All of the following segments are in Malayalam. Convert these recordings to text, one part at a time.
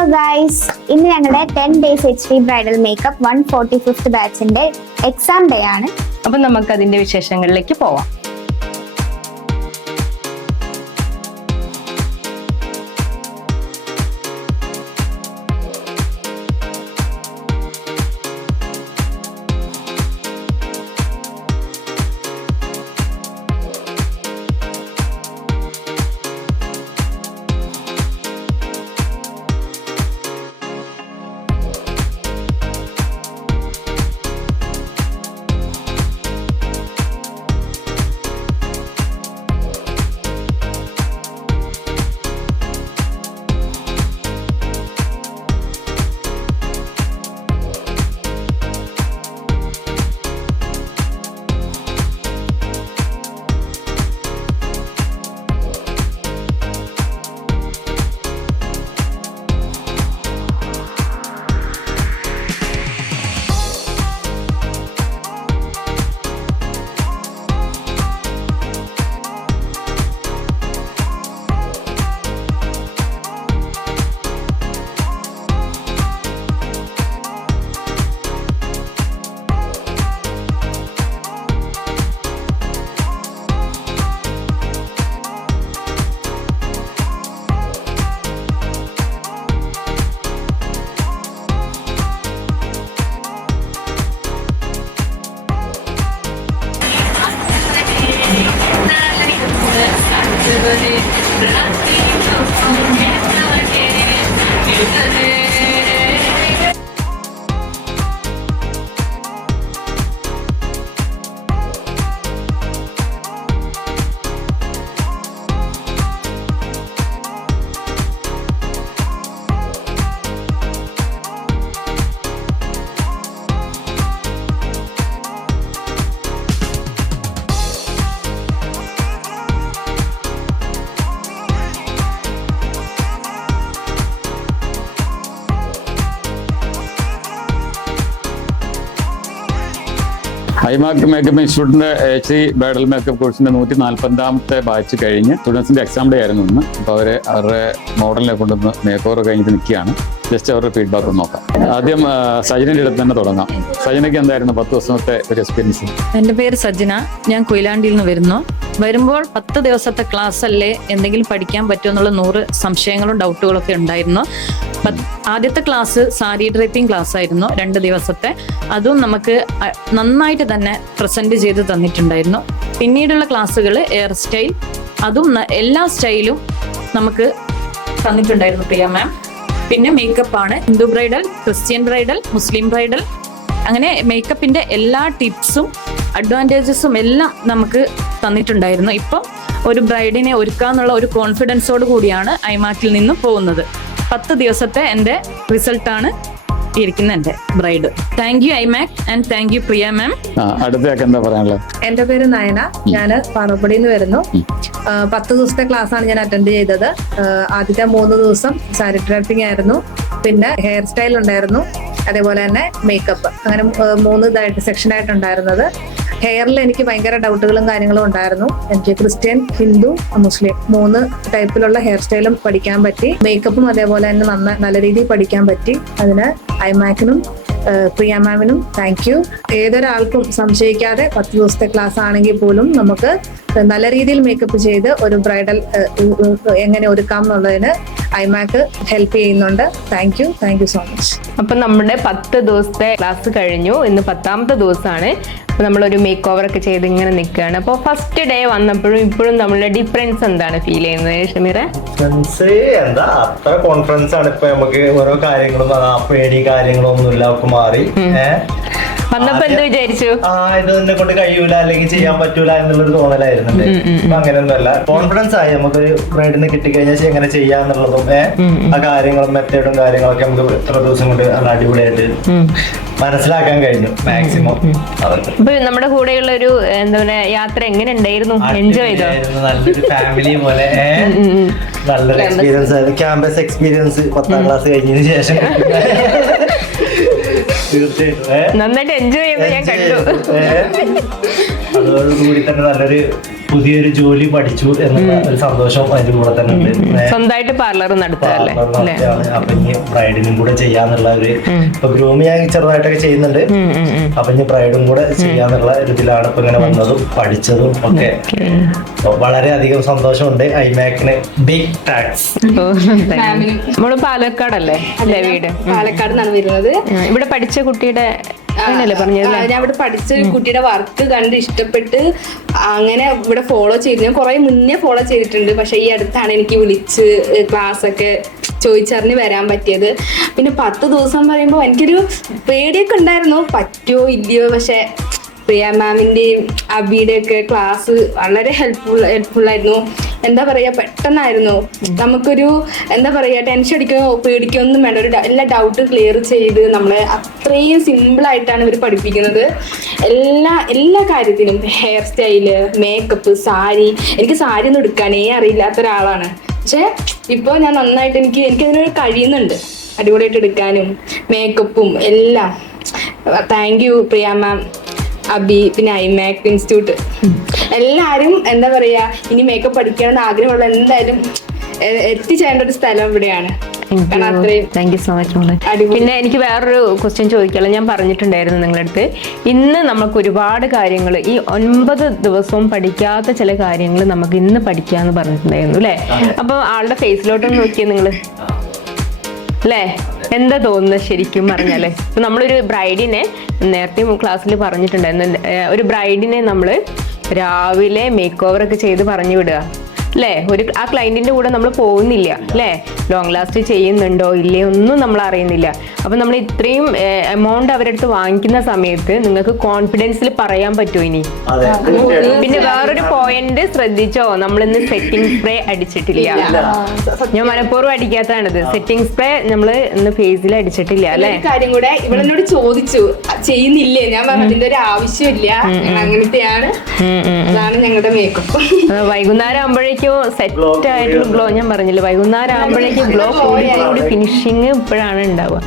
ഹലോ ഗൈസ് ഇന്ന് ഞങ്ങളുടെ ten days H D bridal makeup one forty fifth ബാച്ചിന്റെ എക്സാം ഡേ ആണ്. അപ്പൊ നമുക്ക് അതിന്റെ വിശേഷങ്ങളിലേക്ക് പോവാം. ഹൈമാർക്ക് മേക്കപ്പ് ഇൻസ്റ്റിറ്റ്യൂട്ടിന്റെ എച്ച് ഡി ബ്രൈഡൽ മേക്കപ്പ് കോഴ്സിന്റെ നൂറ്റി നാൽപ്പതാമത്തെ ബാച്ച് കഴിഞ്ഞ് സ്റ്റുഡൻസിന്റെ എക്സാം ഡേ ആയിരുന്നു ഇന്ന്. അപ്പോൾ അവരെ അവരുടെ മോഡലിനെ കൊണ്ടുവന്ന് മേക്ക് കഴിഞ്ഞിട്ട് നിൽക്കുകയാണ്. ജസ്റ്റ് അവരുടെ ഫീഡ്ബാക്ക് നോക്കാം. ആദ്യം ആ, അടുത്ത് തന്നെ തുടങ്ങാം. സജനയ്ക്ക് എന്തായിരുന്നു പത്ത് ദിവസത്തെ ഒരു എക്സ്പീരിയൻസ് എന്റെ പേര് സജന. ഞാൻ കൊയിലാണ്ടിയിൽ നിന്ന് വരുന്നു. വരുമ്പോൾ പത്ത് ദിവസത്തെ ക്ലാസ് അല്ലേ എന്തെങ്കിലും പഠിക്കാൻ പറ്റുമോ എന്നുള്ള നൂറ് സംശയങ്ങളും ഡൗട്ടുകളും ഒക്കെ ഉണ്ടായിരുന്നു ആദ്യത്തെ ക്ലാസ് സാരി ഡ്രൈപ്പിംഗ് ക്ലാസ് ആയിരുന്നു രണ്ട് ദിവസത്തെ. അതും നമുക്ക് നന്നായിട്ട് തന്നെ പ്രസന്റ് ചെയ്ത് തന്നിട്ടുണ്ടായിരുന്നു. പിന്നീടുള്ള ക്ലാസ്സുകൾ എയർ സ്റ്റൈൽ അതും എല്ലാ സ്റ്റൈലും നമുക്ക് തന്നിട്ടുണ്ടായിരുന്നു പ്രിയ മാം പിന്നെ മേക്കപ്പ് ആണ്. Hindu bridal Christian bridal Muslim bridal അങ്ങനെ മേക്കപ്പിന്റെ എല്ലാ ടിപ്സും അഡ്വാന്റേജസും എല്ലാം നമുക്ക് തന്നിട്ടുണ്ടായിരുന്നു. ഇപ്പം ഒരു ബ്രൈഡിനെ ഒരുക്കാന്നുള്ള ഒരു കോൺഫിഡൻസോട് കൂടിയാണ് ഐമാക്കിൽ നിന്ന് പോകുന്നത്. പത്ത് ദിവസത്തെ എന്റെ റിസൾട്ടാണ് ഇരിക്കുന്ന എന്റെ bride thank you IMAC and thank you Priya ma'am ആ എന്താ പറയാനുള്ളത്? എന്റെ പേര് നയന. ഞാൻ പാറപ്പടിയിൽ നിന്ന് വരുന്നു. പത്ത് ദിവസത്തെ ക്ലാസ് ആണ് ഞാൻ അറ്റൻഡ് ചെയ്തത്. ആദ്യത്തെ മൂന്ന് ദിവസം സാരി ഡ്രൈപ്പിംഗ് ആയിരുന്നു. പിന്നെ ഹെയർ സ്റ്റൈൽ ഉണ്ടായിരുന്നു. അതേപോലെ തന്നെ മേക്കപ്പ് അങ്ങനെ മൂന്ന് ഇതായിട്ട് സെക്ഷൻ ആയിട്ടുണ്ടായിരുന്നത് ഹെയറിൽ എനിക്ക് ഭയങ്കര ഡൗട്ടുകളും കാര്യങ്ങളും ഉണ്ടായിരുന്നു. എനിക്ക് ക്രിസ്ത്യൻ ഹിന്ദു മുസ്ലിം മൂന്ന് ടൈപ്പിലുള്ള ഹെയർ സ്റ്റൈലും പഠിക്കാൻ പറ്റി. മേക്കപ്പും അതേപോലെ തന്നെ നന്ന നല്ല രീതിയിൽ പഠിക്കാൻ പറ്റി. അതിന് ഐമാക്കിനും പ്രിയ മാമിനും താങ്ക് യു ഏതൊരാൾക്കും സംശയിക്കാതെ പത്ത് ദിവസത്തെ ക്ലാസ് ആണെങ്കിൽ പോലും നമുക്ക് നല്ല രീതിയിൽ മേക്കപ്പ് ചെയ്ത് ഒരു ബ്രൈഡൽ എങ്ങനെ ഒരുക്കാം എന്നുള്ളതിന് ഐമാക്ക് ഹെൽപ്പ് ചെയ്യുന്നുണ്ട്. Thank you thank you so much അപ്പൊ നമ്മുടെ പത്ത് ദിവസത്തെ ക്ലാസ് കഴിഞ്ഞു. ഇന്ന് പത്താമത്തെ ദിവസമാണ്. അപ്പൊ നമ്മളൊരു മേക്ക് ഓവർ ഒക്കെ ചെയ്ത് ഇങ്ങനെ നിൽക്കുകയാണ്. അപ്പോൾ ഫസ്റ്റ് ഡേ വന്നപ്പോഴും ഇപ്പോഴും നമ്മളുടെ ഡിഫറൻസ് എന്താണ് ഫീൽ ചെയ്യുന്നത് ഷമീറെ? ഡിഫറൻസ് എന്താ? അത്ര കോൺഫിഡൻസ് ആണ് ഇപ്പൊ നമുക്ക് ഓരോ കാര്യങ്ങളും പേടി കാര്യങ്ങളും ഒന്നുമില്ല മാറി. വന്നപ്പോ എന്ത് വിചാരിച്ചു? ആ ഇത് എന്നെ കൊണ്ട് കഴിയൂല അല്ലെങ്കിൽ ചെയ്യാൻ പറ്റൂല എന്നുള്ളൊരു തോന്നലായിരുന്നു ഇപ്പൊ അങ്ങനെയൊന്നുമല്ല. കോൺഫിഡൻസ് ആയി നമുക്കൊരു ബ്രൈഡിന് കിട്ടിക്കഴിഞ്ഞാൽ എങ്ങനെ ചെയ്യാന്നുള്ളതും എന്നുള്ളതും ആ കാര്യങ്ങളും മെത്തേഡും കാര്യങ്ങളൊക്കെ നമുക്ക് എത്ര ദിവസം കൊണ്ട് നല്ല അടിപൊളിയായിട്ട് മനസ്സിലാക്കാൻ കഴിഞ്ഞു മാക്സിമം അപ്പൊ നമ്മുടെ കൂടെയുള്ള ഒരു എന്താ പറയാ യാത്ര എങ്ങനെ ഉണ്ടായിരുന്നു? എൻജോയ് ചെയ്തോ? നല്ലൊരു ഫാമിലി പോലെ നല്ലൊരു എക്സ്പീരിയൻസ് ആയിരുന്നു. ക്യാമ്പസ് എക്സ്പീരിയൻസ് പത്താം ക്ലാസ് കഴിഞ്ഞതിന് ശേഷം. തീർച്ചയായിട്ടും. നന്നായിട്ട് എൻജോയ് ചെയ്യുന്നത് ഞാൻ കണ്ടു. അതോടുകൂടി തന്നെ നല്ലൊരു പുതിയൊരു ജോലി പഠിച്ചു എന്നുള്ള ഒരു സന്തോഷം അതിന്റെ കൂടെ തന്നെ ഉണ്ട്. സ്വന്തമായിട്ട് പാർലർ നടത്തിയാണ്. അപ്പൊ ഇനി ബ്രൈഡിനും കൂടെ ചെയ്യാന്നുള്ള ഒരു ഇപ്പൊ ഗ്രൂമ് ഞാൻ ചെറുതായിട്ടൊക്കെ ചെയ്യുന്നുണ്ട്. അപ്പൊ ഇനി ബ്രൈഡും കൂടെ ചെയ്യാന്നുള്ള ഇതിലാണ് ഇപ്പൊ ഇങ്ങനെ വന്നതും പഠിച്ചതും ഒക്കെ. വളരെ അധികം സന്തോഷമുണ്ട് ഐമാക്കിന് ബിഗ് ടാക്സ് നമ്മൾ പാലക്കാടല്ലേ? അല്ലേ വീട് പാലക്കാട് നിന്നാണ് വരുന്നത്. ഇവിടെ പഠിച്ച കുട്ടിയുടെ അങ്ങനല്ലേ പറഞ്ഞത്? ഞാൻ ഇവിടെ പഠിച്ച കുട്ടിയുടെ വർക്ക് കണ്ട് ഇഷ്ടപ്പെട്ട് അങ്ങനെ ഇവിടെ ഫോളോ ചെയ്തു ഞാൻ കുറെ മുന്നേ ഫോളോ ചെയ്തിട്ടുണ്ട്. പക്ഷെ ഈ അടുത്താണ് എനിക്ക് വിളിച്ച് ക്ലാസ് ഒക്കെ ചോദിച്ചറിഞ്ഞ് വരാൻ പറ്റിയത്. പിന്നെ പത്ത് ദിവസം പറയുമ്പോൾ എനിക്കൊരു പേടിയൊക്കെ ഉണ്ടായിരുന്നു. പറ്റുമോ ഇല്ലയോ? പക്ഷെ പ്രിയ മാമിന്റെയും അബിയുടെ ഒക്കെ ക്ലാസ് വളരെ ഹെൽപ്ഫുൾ ഹെൽപ്ഫുൾ ആയിരുന്നു. എന്താ പറയുക പെട്ടെന്നായിരുന്നു. നമുക്കൊരു എന്താ പറയുക ടെൻഷൻ അടിക്കുകയോ പേടിക്കുകയോ ഒന്നും വേണ്ട. ഒരു എല്ലാ ഡൗട്ട് ക്ലിയർ ചെയ്ത് നമ്മളെ അത്രയും സിമ്പിൾ ആയിട്ടാണ് ഇവർ പഠിപ്പിക്കുന്നത്. എല്ലാ എല്ലാ കാര്യത്തിനും ഹെയർ സ്റ്റൈൽ മേക്കപ്പ് സാരി എനിക്ക് സാരി ഒന്നും എടുക്കാനേ അറിയില്ലാത്ത ഒരാളാണ്. പക്ഷേ ഇപ്പോൾ ഞാൻ നന്നായിട്ട് എനിക്ക് എനിക്കതിനൊരു കഴിയുന്നുണ്ട്. അടിപൊളിയായിട്ട് എടുക്കാനും മേക്കപ്പും എല്ലാം. Thank you Priya ma'am. Abi പിന്നെ ഐമാക് ഇൻസ്റ്റിറ്റ്യൂട്ട് എല്ലാവരും എന്താ പറയാ ഇനി മേക്കപ്പ് പഠിക്കണമെന്ന് ആഗ്രഹമുള്ള എന്തായാലും എത്തിച്ചേണ്ട എത്തിച്ചേരേണ്ട ഒരു സ്ഥലം ഇവിടെയാണ്. താങ്ക് യു സോ മച്ച് മോളെ. പിന്നെ എനിക്ക് വേറൊരു ക്വസ്റ്റ്യൻ ചോദിക്കാനുള്ള ഞാൻ പറഞ്ഞിട്ടുണ്ടായിരുന്നു നിങ്ങളുടെ അടുത്ത്. ഇന്ന് നമുക്ക് ഒരുപാട് കാര്യങ്ങൾ ഈ ഒൻപത് ദിവസവും പഠിക്കാത്ത ചില കാര്യങ്ങൾ നമുക്ക് ഇന്ന് പഠിക്കാന്ന് പറഞ്ഞിട്ടുണ്ടായിരുന്നു അല്ലേ? അപ്പൊ ആളുടെ ഫേസിലോട്ടൊന്ന് നോക്കിയേ നിങ്ങൾ അല്ലേ? എന്താ തോന്നുന്നത് ശരിക്കും പറഞ്ഞാൽ? ഇപ്പൊ നമ്മളൊരു ബ്രൈഡിനെ നേരത്തെ ക്ലാസ്സിൽ പറഞ്ഞിട്ടുണ്ടായിരുന്നു. ഒരു ബ്രൈഡിനെ നമ്മൾ രാവിലെ മേക്ക് ഓവർ ഒക്കെ ചെയ്ത് പറഞ്ഞു വിടുക. അല്ലേ ഒരു ആ ക്ലയന്റിന്റെ കൂടെ നമ്മൾ പോകുന്നില്ല അല്ലേ ലോങ് ലാസ്റ്റ് ചെയ്യുന്നുണ്ടോ ഇല്ലേ? ഒന്നും നമ്മൾ അറിയുന്നില്ല. അപ്പം നമ്മൾ ഇത്രയും എമൗണ്ട് അവരുടെ അടുത്ത് വാങ്ങിക്കുന്ന സമയത്ത് നിങ്ങൾക്ക് കോൺഫിഡൻസിൽ പറയാൻ പറ്റുമോ ഇനി? പിന്നെ വേറൊരു പോയിന്റ് ശ്രദ്ധിച്ചോ? നമ്മൾ ഇന്ന് സെറ്റിംഗ് സ്പ്രേ അടിച്ചിട്ടില്ല. ഞാൻ മനഃപൂർവം അടിക്കാത്തതാണിത്. സെറ്റിംഗ് സ്പ്രേ നമ്മൾ ഇന്ന് ഫേസിൽ അടിച്ചിട്ടില്ല അല്ലേ കാര്യം കൂടെ ഇവളെന്നോട് ചോദിച്ചു. ചെയ്യുന്നില്ലേ? ഞാൻ പറഞ്ഞതിന്റെ ഒരു ആവശ്യമില്ല. അങ്ങനത്തെയാണ്. അതാണ് ഞങ്ങളുടെ മേക്കപ്പ് വൈകുന്നേരം ആകുമ്പോഴേക്കും സെറ്റ് ആയിട്ടുള്ള ഗ്ലോ ഞാൻ പറഞ്ഞില്ല? വൈകുന്നേരം ആകുമ്പോഴേക്കും ഗ്ലോ കൂടി കൂടി ഫിനിഷിങ് ഇപ്പോഴാണ് ഉണ്ടാവുക.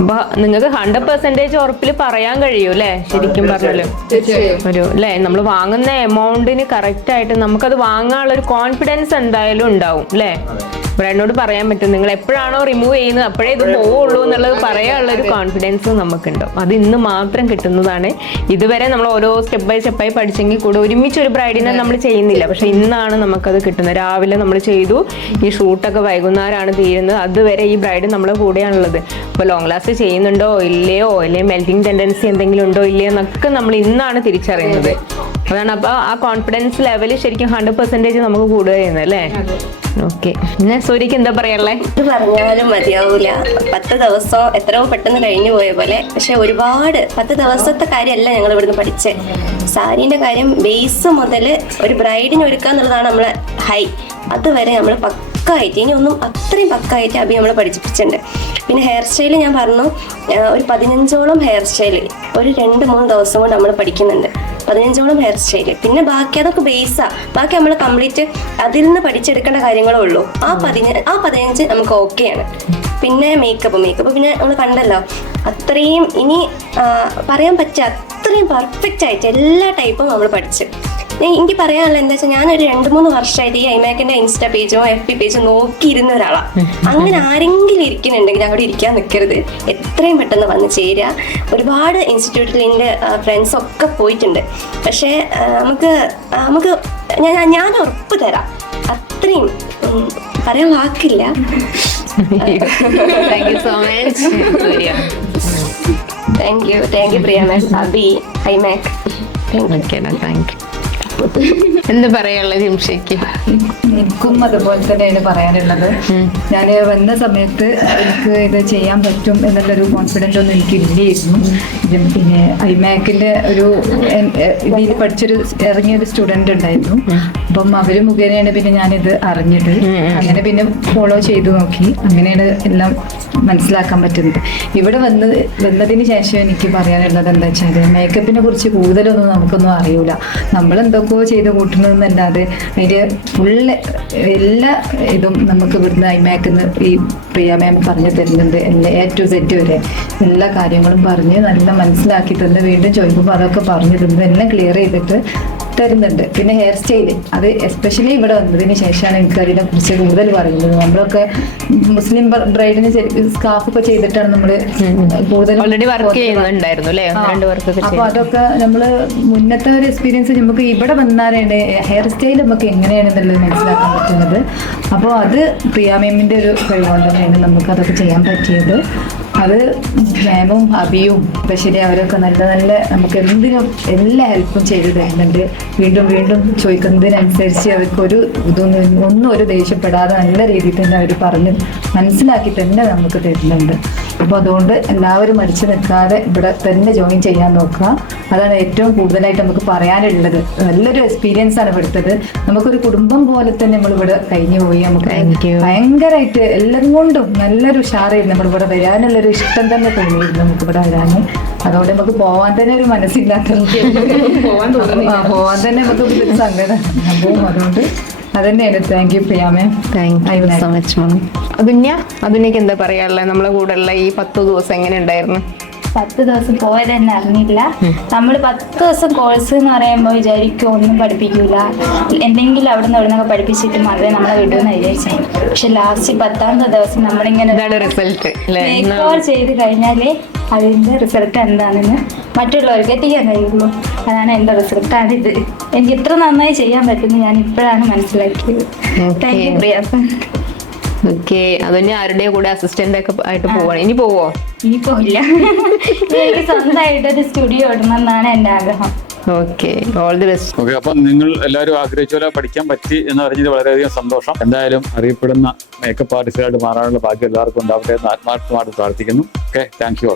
അപ്പൊ നിങ്ങൾക്ക് ഹൺഡ്രഡ് പെർസെന്റേജ് ഉറപ്പിൽ പറയാൻ കഴിയും അല്ലേ ശരിക്കും പറഞ്ഞാലും. ഒരു അല്ലേ നമ്മൾ വാങ്ങുന്ന എമൗണ്ടിന് കറക്റ്റ് ആയിട്ട് നമുക്കത് വാങ്ങാനുള്ള ഒരു കോൺഫിഡൻസ് എന്തായാലും ഉണ്ടാവും അല്ലേ ബ്രാൻഡിനോട് പറയാൻ പറ്റും നിങ്ങൾ എപ്പോഴാണോ റിമൂവ് ചെയ്യുന്നത് അപ്പോഴേ ഇത് പോവുള്ളൂ എന്നുള്ളത് പറയാനുള്ള ഒരു കോൺഫിഡൻസ് നമുക്കുണ്ടാവും. അത് ഇന്ന് മാത്രം കിട്ടുന്നതാണ്. ഇതുവരെ നമ്മൾ ഓരോ സ്റ്റെപ്പ് ബൈ സ്റ്റെപ്പായി പഠിച്ചെങ്കിൽ കൂടെ ഒരുമിച്ച് ഒരു ബ്രൈഡിനെ നമ്മൾ ചെയ്യുന്നില്ല. പക്ഷെ ഇന്നാണ് നമുക്കത് കിട്ടുന്നത്. രാവിലെ നമ്മൾ ചെയ്തു. ഈ ഷൂട്ടൊക്കെ വൈകുന്നേരമാണ് തീരുന്നത്. അതുവരെ ഈ ബ്രൈഡ് നമ്മളെ കൂടെയാണുള്ളത്. അപ്പോൾ ലോങ് ലാസ്റ്റ് ചെയ്യുന്നുണ്ടോ ഇല്ലയോ? അല്ലെങ്കിൽ മെൽറ്റിംഗ് ടെൻഡൻസി എന്തെങ്കിലും ഉണ്ടോ ഇല്ലയോ എന്നൊക്കെ നമ്മൾ ഇന്നാണ് തിരിച്ചറിയുന്നത്. അതാണ് അപ്പോൾ ആ കോൺഫിഡൻസ് ലെവൽ ശരിക്കും ഹൺഡ്രഡ് പെർസെന്റേജ് നമുക്ക് കൂടുക ചെയ്യുന്നത് അല്ലേ ഓക്കെ പിന്നെ സൂര്യക്ക് എന്താ പറയാനുള്ളത് ഇത് പറഞ്ഞാലും മതിയാവൂല. പത്ത് ദിവസം എത്രയോ പെട്ടെന്ന് കഴിഞ്ഞു പോയ പോലെ. പക്ഷെ ഒരുപാട് പത്ത് ദിവസത്തെ കാര്യമല്ല ഞങ്ങൾ ഇവിടുന്ന് പഠിച്ചത് സാരീന്റെ കാര്യം ബേസ് മുതൽ ഒരു ബ്രൈഡിന് ഒരുക്കുക എന്നുള്ളതാണ് നമ്മളെ ഹൈ അതുവരെ നമ്മൾ പക്കായിട്ട് ഇനി ഒന്നും അത്രയും പക്കായിട്ട് അഭി നമ്മളെ പഠിപ്പിച്ചിട്ടുണ്ട്. പിന്നെ ഹെയർ സ്റ്റൈൽ ഞാൻ പറഞ്ഞു ഒരു പതിനഞ്ചോളം ഹെയർ സ്റ്റൈൽ ഒരു രണ്ട് മൂന്ന് ദിവസം കൊണ്ട് നമ്മൾ പഠിക്കുന്നുണ്ട്. പതിനഞ്ചോളം ഹെയർ സ്റ്റൈൽ പിന്നെ ബാക്കി അതൊക്കെ ബേസാ ബാക്കി നമ്മൾ കംപ്ലീറ്റ് അതിൽ നിന്ന് പഠിച്ചെടുക്കേണ്ട കാര്യങ്ങളേ ഉള്ളൂ. ആ പതിന ആ പതിനഞ്ച് നമുക്ക് ഓക്കെയാണ് പിന്നെ മേക്കപ്പ് മേക്കപ്പ് പിന്നെ നമ്മൾ കണ്ടല്ലോ അത്രയും ഇനി പറയാൻ പറ്റുക അത്രയും പെർഫെക്റ്റ് ആയിട്ട് എല്ലാ ടൈപ്പും നമ്മൾ പഠിച്ച്. എനിക്ക് പറയാനുള്ള എന്താ വെച്ചാൽ ഞാനൊരു രണ്ട് മൂന്ന് വർഷമായിട്ട് ഈ ഐമാക്കിന്റെ ഇൻസ്റ്റാ പേജോ എഫ് പി പേജോ നോക്കിയിരുന്ന ഒരാളാണ് അങ്ങനെ ആരെങ്കിലും ഇരിക്കുന്നുണ്ടെങ്കിൽ അവിടെ ഇരിക്കാൻ നിൽക്കരുത് എത്രയും പെട്ടെന്ന് വന്ന് ചേരുക ഒരുപാട് ഇൻസ്റ്റിറ്റ്യൂട്ടിൽ എന്റെ ഫ്രണ്ട്സ് ഒക്കെ പോയിട്ടുണ്ട്. പക്ഷേ നമുക്ക് നമുക്ക് ഞാൻ ഞാൻ ഉറപ്പ് തരാം. അത്രയും പറയാൻ വാക്കില്ല. Thank you so much thank you thank you Priya ma'am Abi Himac thank you എന്ത് പറയാനുള്ള ജിംഷയ്ക്ക് എനിക്കും അതുപോലെ തന്നെയാണ് പറയാനുള്ളത്. ഞാൻ വന്ന സമയത്ത് എനിക്ക് ഇത് ചെയ്യാൻ പറ്റും എന്നുള്ളൊരു കോൺഫിഡന്റ് ഒന്നും എനിക്ക് ഇല്ലായിരുന്നു. പിന്നെ ഐമാക്കിന്റെ ഒരു ഇതിൽ പഠിച്ചൊരു ഇറങ്ങിയൊരു സ്റ്റുഡന്റ് ഉണ്ടായിരുന്നു. അപ്പം അവർ മുഖേനയാണ് പിന്നെ ഞാനിത് അറിഞ്ഞത്. അങ്ങനെ പിന്നെ ഫോളോ ചെയ്തു നോക്കി. അങ്ങനെയാണ് എല്ലാം മനസ്സിലാക്കാൻ പറ്റുന്നത്. ഇവിടെ വന്ന് വന്നതിന് ശേഷം എനിക്ക് പറയാനുള്ളത് എന്താ വെച്ചാൽ മേക്കപ്പിനെ കുറിച്ച് കൂടുതലൊന്നും നമുക്കൊന്നും അറിയൂല. നമ്മൾ എന്തൊക്കെയോ ചെയ്ത് കൂട്ടുന്നതെന്നല്ലാതെ അതിന്റെ ഫുള്ള് എല്ലാ ഇതും നമുക്ക് ഇവിടുന്ന് അയ്മയാക്കുന്ന ഈ പ്രിയ മാം പറഞ്ഞു തരുന്നുണ്ട് എല്ലാ എ ടു സെറ്റ് വരെ എല്ലാ കാര്യങ്ങളും പറഞ്ഞ് നല്ല മനസ്സിലാക്കി തന്ന് വീണ്ടും ചോദിക്കുമ്പോൾ അതൊക്കെ പറഞ്ഞു തന്ന് എല്ലാം ക്ലിയർ ചെയ്തിട്ട് തരുന്നുണ്ട്. പിന്നെ ഹെയർ സ്റ്റൈൽ അത് എസ്പെഷ്യലി ഇവിടെ വന്നതിന് ശേഷമാണ് എനിക്ക് അതിനെ കുറിച്ച് കൂടുതൽ പറയുന്നത്. നമ്മളൊക്കെ മുസ്ലിം ബ്രൈഡിന് സ്കാഫ് ഒക്കെ ചെയ്തിട്ടാണ് നമ്മൾ കൂടുതൽ അപ്പൊ അതൊക്കെ നമ്മൾ മുന്നത്തെ ഒരു എക്സ്പീരിയൻസ് നമുക്ക് ഇവിടെ വന്നാലാണ് ഹെയർ സ്റ്റൈൽ നമുക്ക് എങ്ങനെയാണെന്നുള്ളത് മനസ്സിലാക്കാൻ പറ്റുന്നത്. അപ്പോൾ അത് പ്രിയാമേമിന്റെ ഒരു കഴിവുകൊണ്ട് തന്നെയാണ് നമുക്ക് അതൊക്കെ ചെയ്യാൻ പറ്റിയത്. അത് മാമും അബിയും ബഷീരി അവരൊക്കെ നല്ല നല്ല നമുക്ക് എന്തിനും എല്ലാ ഹെൽപ്പും ചെയ്ത് തരുന്നുണ്ട്. വീണ്ടും വീണ്ടും ചോദിക്കുന്നതിനനുസരിച്ച് അവർക്ക് ഒരു ഇതൊന്നും ഒന്നും ഒരു ദേഷ്യപ്പെടാതെ നല്ല രീതിയിൽ തന്നെ അവർ പറഞ്ഞ് മനസ്സിലാക്കി തന്നെ നമുക്ക് തരുന്നുണ്ട്. അപ്പോൾ അതുകൊണ്ട് എല്ലാവരും മടിച്ചു നിൽക്കാതെ ഇവിടെ തന്നെ ജോയിൻ ചെയ്യാൻ നോക്കുക. അതാണ് ഏറ്റവും കൂടുതലായിട്ട് നമുക്ക് പറയാനുള്ളത്. നല്ലൊരു എക്സ്പീരിയൻസ് ആണ് ഇവിടുത്തത്. നമുക്കൊരു കുടുംബം പോലെ തന്നെ നമ്മൾ ഇവിടെ കഴിഞ്ഞു പോയി. നമുക്ക്. ഭയങ്കരമായിട്ട് എല്ലാം കൊണ്ടും നല്ലൊരു ഉഷാറായിരുന്നു നമ്മൾ ഇവിടെ വരാനുള്ളൊരു ഇഷ്ടം തന്നെ തോന്നിയിരുന്നു നമുക്ക് ഇവിടെ വരാൻ അതുകൊണ്ട് നമുക്ക് പോവാൻ തന്നെ ഒരു മനസ്സില്ലാത്ത പോവാൻ തന്നെ നമുക്ക് സങ്കടം അപ്പോൾ അതുകൊണ്ട് അതന്നെയാണ്. Thank you പ്രിയാമേ. Thank you so much ma'am Athunya അതുന്യക്ക് എന്താ പറയാനുള്ളത് നമ്മളെ കൂടെ ഉള്ള ഈ പത്ത് ദിവസം എങ്ങനെ ഉണ്ടായിരുന്നു? പത്ത് ദിവസം പോയത് തന്നെ അറിഞ്ഞില്ല നമ്മൾ പത്ത് ദിവസം കോഴ്സ് എന്ന് പറയുമ്പോൾ വിചാരിക്കും ഒന്നും പഠിപ്പിക്കില്ല എന്തെങ്കിലും അവിടെ നിന്ന് അവിടെ പഠിപ്പിച്ചിട്ട് മാത്രമേ നമ്മളെ വിടുമെന്ന് വിചാരിച്ചു. പക്ഷെ ലാസ്റ്റ് പത്താമത്തെ ദിവസം നമ്മളിങ്ങനെ ഇതാണ് റിസൾട്ട് ചെയ്ത് കഴിഞ്ഞാലേ അതിന്റെ റിസൾട്ട് എന്താണെന്ന് മറ്റുള്ളവർക്ക് എത്തിക്കാൻ കഴിയുള്ളൂ അതാണ് എന്റെ ഇത് എനിക്ക് ഇത്ര നന്നായി ചെയ്യാൻ പറ്റുന്നു ഞാൻ ഇപ്പോഴാണ് മനസ്സിലാക്കിയത്. താങ്ക് യു പ്രിയാസൻ ഓക്കെ അതുന്യ ആരുടെ കൂടെ അസിസ്റ്റന്റ് ഒക്കെ ആയിട്ട് പോവാണ്. ഇനി പോവോ? ഇനി പോയില്ല എനിക്ക് സ്വന്തമായിട്ട് ഒരു സ്റ്റുഡിയോ ഇടണം എന്നാണ് എന്റെ ആഗ്രഹം. Okay all the best okay അപ്പം നിങ്ങൾ എല്ലാവരും ആഗ്രഹിച്ച പോലെ പഠിക്കാൻ പറ്റി എന്ന് അറിഞ്ഞത് വളരെയധികം സന്തോഷം. എന്തായാലും അറിയപ്പെടുന്ന മേക്കപ്പ് ആർട്ടിസ്റ്റുകളായിട്ട് മാറാനുള്ള ഭാഗ്യം എല്ലാവർക്കും ഉണ്ടാവട്ടെ എന്ന് ആത്മാർത്ഥമായിട്ട് പ്രാർത്ഥിക്കുന്നു. Okay thank you